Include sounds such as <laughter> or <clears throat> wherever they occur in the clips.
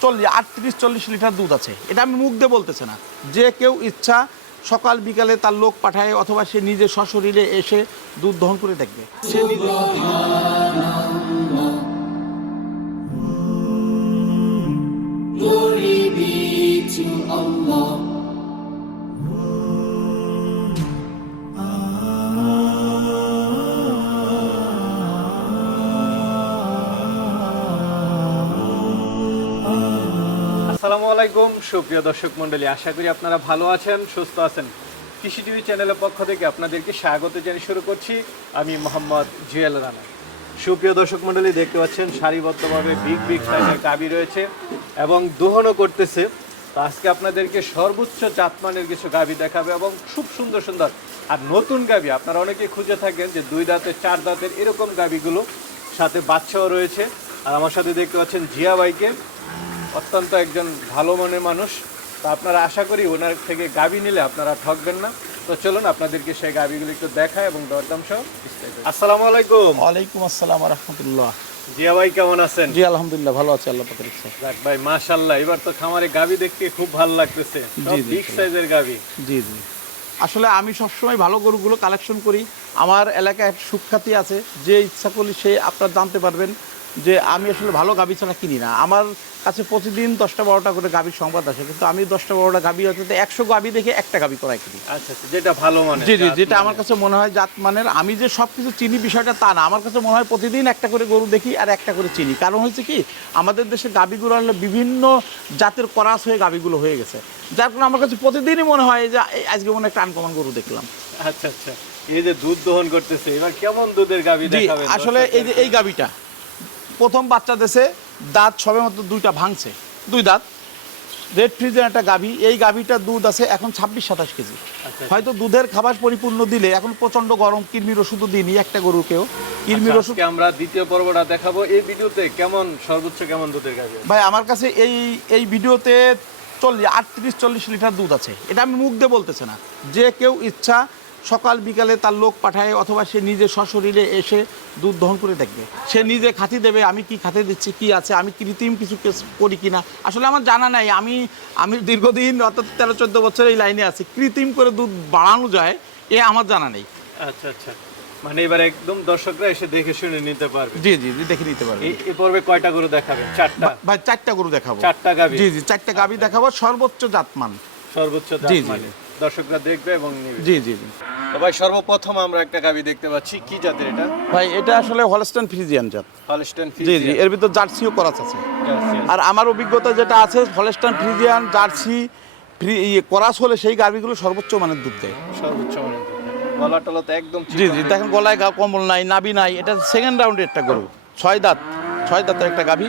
চল্লিশ, আটত্রিশ, চল্লিশ লিটার দুধ আছে। এটা আমি মুখ দিয়ে বলতেছে না। যে কেউ ইচ্ছা সকাল বিকালে তার লোক পাঠায় অথবা সে নিজে সশরীরে এসে দুধ দহন করে দেখবে। সে নিজে Allah. আসসালামু আলাইকুম। সুপ্রিয় দর্শক মণ্ডলী, আশা করি আপনারা ভালো আছেন, সুস্থ আছেন। কৃষি টিভি চ্যানেলের পক্ষ থেকে আপনাদেরকে স্বাগত জানিয়ে শুরু করছি। আমি মোহাম্মদ জুয়েল রানা। সুপ্রিয় দর্শক মণ্ডলী, দেখতে পাচ্ছেন সারিবদ্ধভাবে বিগ বিগ সাইজের গাবি রয়েছে এবং দোহনও করতেছে। তো আজকে আপনাদেরকে সর্বোচ্চ জাতমানের কিছু গাবি দেখাবে এবং খুব সুন্দর সুন্দর আর নতুন গাবি আপনারা অনেকেই খুঁজে থাকেন যে দুই দাঁতের, চার দাঁতের এরকম গাবিগুলো সাথে বাচ্চাও রয়েছে। আর আমার সাথে দেখতে পাচ্ছেন জিয়া বাইকে অত্যন্ত একজন ভালো মনের মানুষ। তো আপনারা আশা করি ওনার থেকে গাবি নিলে আপনারা ঠকবেন না। তো চলুন আপনাদেরকে সেই গাবিগুলো একটু দেখায় এবং দরদাম সহ। আসসালামু আলাইকুম। ওয়ালাইকুম আসসালাম রহমতুল্লাহ জিয়া ভাই কেমন আছেন? জি আলহামদুলিল্লাহ ভালো আছে আল্লাহ পাকের ইচ্ছা। যাক ভাই মাশাল্লাহ এবার তো খামারে গাবি দেখতে খুব ভালো লাগতেছে। জি, বিগ সাইজের গাবি। জি জি। আসলে আমি সবসময় ভালো গরুগুলো কালেকশন করি। আমার এলাকায় একটা সুখ্যাতি আছে যে ইচ্ছা করলে সে আপনারা জানতে পারবেন। যে আমি আসলে ভালো গাবি ছাড়া কিনি না। আমার কাছে প্রতিদিন দশটা বারোটা করে গাভীর সংবাদ আসে কিন্তু আমি দশটা বারোটা গাবি হচ্ছে একশো গাবি দেখে একটা গাবি করাই কিনি আচ্ছা আচ্ছা, যেটা ভালো মানে জি জি যেটা আমার কাছে মনে হয় জাত মানের। আমি যে সব কিছু চিনি বিষয়টা তা না। আমার কাছে মনে হয় প্রতিদিন একটা করে গরু দেখি আর একটা করে চিনি। কারণ হচ্ছে কি আমাদের দেশে গাবিগুলো আসলে বিভিন্ন জাতের করাস হয়ে গাবিগুলো হয়ে গেছে। যার কারণে আমার কাছে প্রতিদিনই মনে হয় যে আজকে মনে একটা আনকমন গরু দেখলাম। আচ্ছা আচ্ছা। এই যে দুধ দহন করতেছে এবার কেমন দুধের দেখাবেন আসলে এই যে এই গাবিটা প্রথম বাচ্চা দেশে দাঁত সবে মতো দুইটা ভাঙছে। দুই দাঁত। রেড ফ্রিজের একটা গাভী। এই গাভীটার দুধ আছে এখন ছাব্বিশ সাতাশ কেজি। আচ্ছা। হয়তো দুধের খাবার পরিপূর্ণ দিলে এখন প্রচণ্ড গরম কিডনির ওষুধও দিইনি একটা গরুকেও কিডনির আচ্ছা, ওষুধ আমরা দ্বিতীয় পর্বটা দেখাবো। এই ভিডিওতে কেমন সর্বোচ্চ কেমন দুধের আছে? ভাই আমার কাছে এই এই ভিডিওতে চল্লিশ আটত্রিশ চল্লিশ লিটার দুধ আছে। এটা আমি মুখ দিয়ে বলতেছে না। যে কেউ ইচ্ছা সকাল বিকালে তার লোক পাঠায় অথবা সে নিজে সশরীরে এসে দুধ দহন করে দেখবে। সে নিজে খাতি দেবে আমি কি খাতে দিচ্ছি কি আছে আমি কৃত্রিম কিছু করি কিনা। আসলে আমার জানা নাই আমি আমি দীর্ঘদিন অর্থাৎ তেরো চোদ্দ বছর এই লাইনে আছি কৃত্রিম করে দুধ বাড়ানো যায় এ আমার জানা নেই। আচ্ছা আচ্ছা। মানে এবার একদম দর্শকরা এসে দেখে শুনে নিতে পারবে। জি জি দেখে নিতে পারবেন এই পর্বে কয়টা করে দেখাবেন? চারটা? ভাই চারটা গরু দেখাবো। চারটা গাবি জি জি চারটা গাবি দেখাবো সর্বোচ্চ জাতমান। সর্বোচ্চ জি, দাম জি। মানে দর্শকরা দেখবে এবং নিবে। জি জি জি। তো ভাই সর্বপ্রথম আমরা একটা গাবি দেখতে পাচ্ছি। কি জাতের এটা? ভাই এটা আসলে হলস্টেন ফ্রিজিয়ান জাত। হলস্টেন জি জি এর ভিতর জার্সিও করাচ আছে। আর আমার অভিজ্ঞতা যেটা আছে হলস্টেন ফ্রিজিয়ান জার্সি ফ্রি ইয়ে করাস হলে সেই গাভিগুলো সর্বোচ্চ মানের দুধ দেয়। সর্বোচ্চ মানের গলা টলা তো একদম জি জি দেখেন গলায় কম্বল নাই নাবি নাই এটা সেকেন্ড রাউন্ডের একটা গরু। ছয় দাঁত ছয় দাঁতের একটা গাভি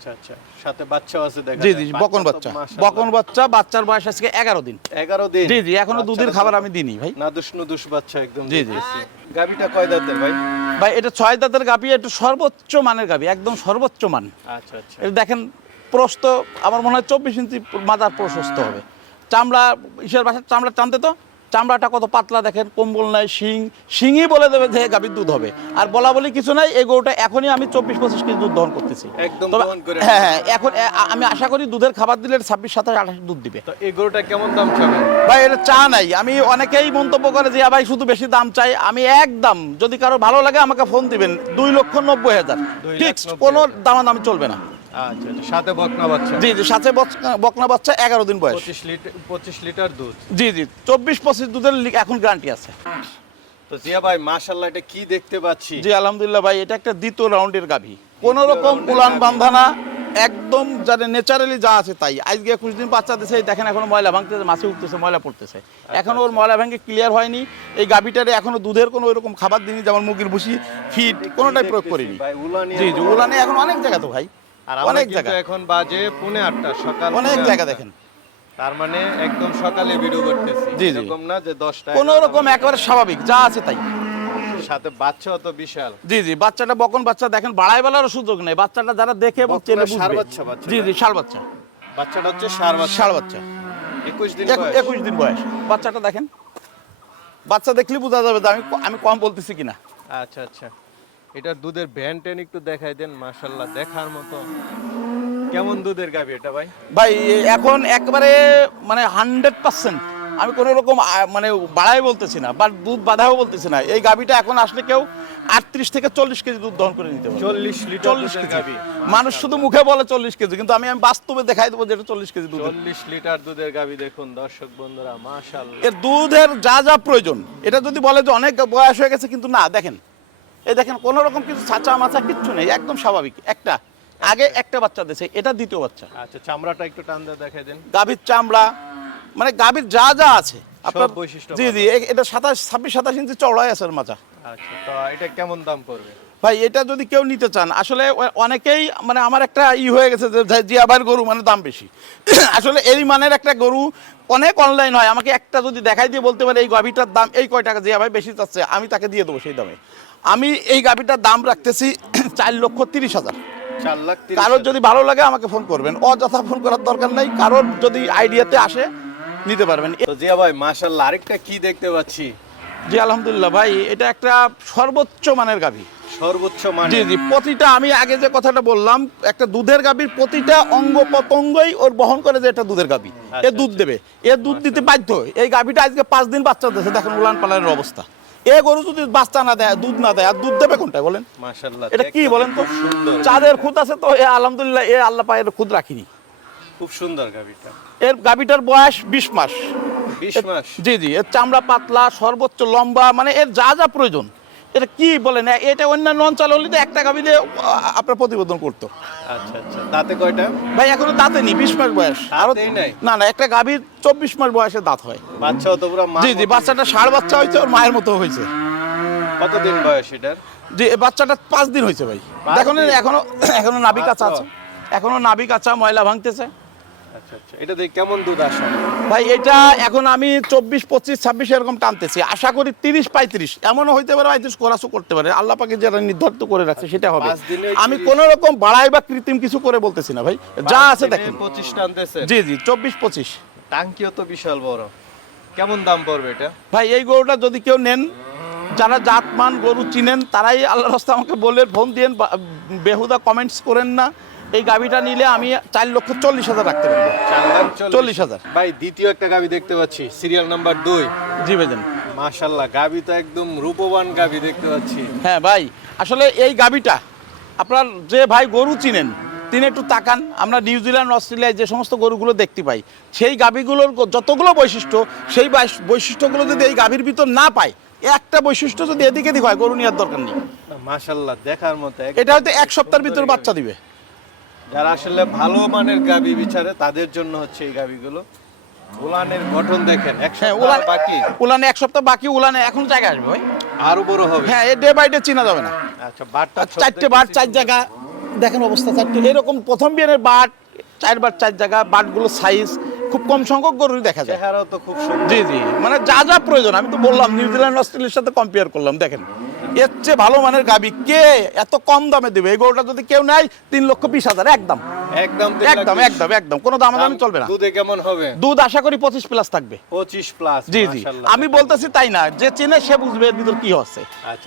আচ্ছা আচ্ছা। সাথে বাচ্চাও আছে দেখা জি জি বকন বাচ্চা। বকন বাচ্চা বাচ্চার বয়স আজকে এগারো দিন। 11 দিন। জি জি এখনও দুধের খাবার আমি দিইনি ভাই। না দুষ বাচ্চা একদম জি, জি। দেখতেছি। গাবিটা কয় দাঁতের ভাই? ভাই এটা ছয় দাঁতের গাভি এটা সর্বোচ্চ মানের গাভি একদম সর্বোচ্চ মান। আচ্ছা আচ্ছা। এটা দেখেন প্রস্ত আমার মনে হয় চব্বিশ ইঞ্চি মাথার প্রশস্ত হবে। চামড়া ইসের বাসার চামড়া টানতে তো? চামড়াটা কত পাতলা দেখেন কম্বল নাই শিং শিংই বলে দেবে যে গাভীর দুধ হবে। আর বলা বলি কিছু নাই এই গরুটা এখনই আমি চব্বিশ পঁচিশ কেজি দুধ দহন করতেছি। হ্যাঁ হ্যাঁ এখন আমি আশা করি দুধের খাবার দিলে ছাব্বিশ সাতাশ আঠাশ দুধ দিবে। এই গরুটা কেমন দাম চাবেন ভাই এটা চা নাই। আমি অনেকেই মন্তব্য করে যে ভাই শুধু বেশি দাম চাই। আমি একদম যদি কারও ভালো লাগে আমাকে ফোন দিবেন। দুই লক্ষ নব্বই হাজার। ফিক্সড কোনো। দামাদামি চলবে না। আচ্ছা আচ্ছা। সাথে বকনা বাচ্চা? জি জি সাথে বকনা বাচ্চা এগারো দিন বয়স। পঁচিশ লিটার পঁচিশ লিটার দুধ? জি জি চব্বিশ পঁচিশ দুধের এখন গ্যারান্টি আছে। তো জিয়া ভাই মাশাল্লাহ এটা কি দেখতে পাচ্ছি? জি আলহামদুলিল্লাহ ভাই এটা একটা দ্বিতীয় রাউন্ডের গাভী। কোন রকম উলান বান্ধানা একদম যাতে ন্যাচারালি যা আছে তাই। আজকে একুশ দিন বাচ্চা দিছে দেখেন এখন ময়লা ভাঙতেছে মাছে উঠতেছে ময়লা পড়তেছে। এখন ওর ময়লা ভাঙে ক্লিয়ার হয়নি। এই গাভীটারে এখনও দুধের কোনো ওইরকম খাবার দিইনি যেমন মুরগির ভুসি ফিড কোনোটাই প্রয়োগ করিনি। জি জি উলানে এখন অনেক জায়গা তো ভাই। আর অনেক জায়গা। এখন বাজে পৌনে আটটা সকাল অনেক জায়গা দেখেন। তার মানে একদম সকালে ভিডিও করতেছি। জি, জি। এরকম না যে কোন রকম একেবারে স্বাভাবিক যা আছে তাই। সাথে বাচ্চাও তো বিশাল। জি জি বাচ্চাটা বকন বাচ্চা দেখেন বাড়াই বেলারও সুযোগ নেই। বাচ্চাটা যারা দেখে এবং চেনে বুঝবে। বাচ্চা বাচ্চাটা? জি জি ষাড় বাচ্চা। বাচ্চাটা হচ্ছে সার বাচ্চা। ষাড় বাচ্চা। একুশ দিন বয়স। একুশ দিন বয়স। বাচ্চাটা দেখেন। বাচ্চা দেখলে বোঝা যাবে যে আমি আমি কম বলতেছি কিনা। আচ্ছা আচ্ছা। এটার দুধের ভ্যান ট্যান একটু দেখাই দেন মাশাল্লাহ দেখার মতো। কেমন দুধের গাবি এটা ভাই? ভাই এখন একবারে মানে হান্ড্রেড পার্সেন্ট। আমি কোনো রকম মানে বাড়াই বলতেছি না বা দুধ বাধাও বলতেছি না। এই গাবিটা এখন আসলে কেউ আটত্রিশ থেকে চল্লিশ কেজি দুধ দহন করে নিতে পারে চল্লিশ লিটার চল্লিশ গাবি মানুষ শুধু মুখে বলে চল্লিশ কেজি কিন্তু আমি আমি বাস্তবে দেখাই দেবো যে এটা চল্লিশ কেজি দুধ চল্লিশ লিটার দুধের গাবি দেখুন দর্শক বন্ধুরা মাশাল্লাহ এর দুধের যা যা প্রয়োজন এটা যদি বলে যে অনেক বয়স হয়ে গেছে কিন্তু না দেখেন এই দেখেন কোনো রকম কিছু ছাঁচা মাচা কিচ্ছু নেই একদম স্বাভাবিক। একটা আগে একটা বাচ্চা দিয়েছে এটা দ্বিতীয় বাচ্চা। আচ্ছা চামড়াটা একটু টান দিয়ে দেখাই দেন। গাভীর চামড়া মানে গাভীর যা যা আছে আপনার বৈশিষ্ট্য জি জি এটা সাতাশ ছাব্বিশ সাতাশ ইঞ্চি চওড়াই আছে মাচা। আচ্ছা তো এটা কেমন দাম পড়বে? ভাই এটা যদি কেউ নিতে চান আসলে অনেকেই মানে আমার একটা ই হয়ে গেছে যে যে জিয়া গরু মানে দাম বেশি। <clears throat> আসলে এই মানের একটা গরু অনেক অনলাইন হয়। আমাকে একটা যদি দেখাই দিয়ে বলতে পারে এই গাভিটার দাম এই কয় টাকা জিয়া ভাই বেশি চাচ্ছে আমি তাকে দিয়ে দেবো সেই দামে। আমি এই গাভিটার দাম রাখতেছি <clears throat> চার লক্ষ তিরিশ হাজার। কারোর যদি ভালো লাগে আমাকে ফোন করবেন। অযথা ফোন করার দরকার নাই। কারোর যদি আইডিয়াতে আসে নিতে পারবেন। তো জিয়া ভাই মাশাল্লাহ আরেকটা কি দেখতে পাচ্ছি? জি আলহামদুলিল্লাহ ভাই এটা একটা সর্বোচ্চ মানের গাভী। সর্বোচ্চ মানে জি জি প্রতিটা আমি আগে যে কথাটা বললাম একটা দুধের গাভীর প্রতিটা অঙ্গ প্রত্যঙ্গই ওর বহন করে যে এটা দুধের গাভী। এ দুধ দেবে। এ দুধ দিতে বাধ্য। এই গাভীটা আজকে পাঁচ দিন বাচ্চা দিয়েছে। দেখেন উলান পালানের অবস্থা। এ গরু যদি বাচ্চা না দেয় দুধ না দেয় আর দুধ দেবে কোনটা বলেন? এটা কি বলেন তো? চাঁদের খুদ আছে তো এ আলহামদুলিল্লাহ এ আল্লাহ পায়ের খুদ রাখিনি। খুব সুন্দর গাবিটা এর গাভিটার বয়স বিশ মাস। বিশ মাস? জি জি এর চামড়া পাতলা সর্বোচ্চ লম্বা মানে এর যা যা প্রয়োজন। এটা কি বলেন? এটা অন্যান্য অঞ্চল হলে তো একটা গাভী দিয়ে আপনার প্রতিবেদন করতো। আচ্ছা আচ্ছা। তাতে কয়টা? ভাই এখনও দাঁতে নি বিশ মাস বয়স। আরও না না একটা গাভীর চব্বিশ মাস বয়সে দাঁত হয়। বাচ্চাও তো পুরো জি জি বাচ্চাটা ষাঁড় বাচ্চা হয়েছে ওর মায়ের মতো হয়েছে। কতদিন বয়স এটার? জি বাচ্চাটা পাঁচ দিন হয়েছে ভাই। দেখুন এখনও এখনও নাবি কাঁচা আছে এখনও নাবি কাঁচা ময়লা ভাঙতেছে। ভাই এটা এখন আমি চব্বিশ পঁচিশ ছাব্বিশ এরকম টানতেছি। আশা করি তিরিশ পঁয়ত্রিশ। এমনও হইতে পারে পঁয়ত্রিশ করাসও করতে পারে। আল্লাহ পাকে নির্ধারিত করে রাখছে সেটা হবে। আমি 30 রকম বাড়াই বা কৃত্রিম কিছু করে বলতেছি না ভাই। যা আছে দেখেন। পঁচিশ টানতেছে জি জি চব্বিশ পঁচিশ। টাঙ্কিও তো বিশাল বড়। কেমন দাম পড়বে এটা? ভাই এই গরুটা যদি কেউ নেন যারা জাতমান গরু চিনেন তারাই আল্লাহ রাস্তা আমাকে বলে ফোন দিয়েন বেহুদা কমেন্টস করেন না। এই গাভিটা নিলে আমি চার লক্ষ চল্লিশ হাজার রাখতে পারব। চল্লিশ। হাজার। ভাই দ্বিতীয় একটা গাবি দেখতে পাচ্ছি সিরিয়াল নাম্বার দুই। জি ভাইজান। মাশাল্লাহ গাবি তো একদম রূপবান গাবি দেখতে পাচ্ছি। হ্যাঁ ভাই আসলে এই গাভিটা আপনার যে ভাই গরু চিনেন তিনি একটু তাকান। আমরা নিউজিল্যান্ড অস্ট্রেলিয়ায় যে সমস্ত গরুগুলো দেখতে পাই সেই গাভিগুলোর গ- যতগুলো বৈশিষ্ট্য সেই বৈশিষ্ট্যগুলো যদি এই গাভীর ভিতর না পায় একটা বৈশিষ্ট্য যদি এদিক এদিক হয় গরু নেওয়ার দরকার নেই। মাশাল্লাহ দেখার মতো এটা হয়তো এক সপ্তাহের ভিতর বাচ্চা দিবে। যারা আসলে ভালো মানের গাবি বিচারে তাদের জন্য হচ্ছে এই গাবিগুলো। উলানের গঠন দেখেন এক হ্যাঁ সপ্তাহ বাকি। উলানে এক সপ্তাহ বাকি উলানে এখন জায়গা আসবে ভাই। আরও বড় হবে। হ্যাঁ এ ডে বাই ডে চেনা যাবে না। আচ্ছা বাটটা চারটে বাট চার জায়গা দেখেন অবস্থা চারটে। এরকম প্রথম বিয়ানের বাট চার বার চার জায়গা বাটগুলো সাইজ খুব কম সংখ্যক গরুই দেখা যায়। চেহারাও তো খুব জি জি। মানে যা যা প্রয়োজন আমি তো বললাম নিউজিল্যান্ড অস্ট্রেলিয়ার সাথে কম্পেয়ার করলাম দেখেন। এর চেয়ে ভালো মানের গাবি কে এত কম দামে দেবে? এই গরুটা যদি কেউ নেয় তিন লক্ষ বিশ হাজার একদম। একদম একদম একদম একদম। কোনো দাম দামি চলবে না। দুধে কেমন হবে? দুধ আশা করি পঁচিশ প্লাস থাকবে। পঁচিশ প্লাস জি জি। আমি বলতেছি তাই না যে চেনে সে বুঝবে এর ভিতর কি হচ্ছে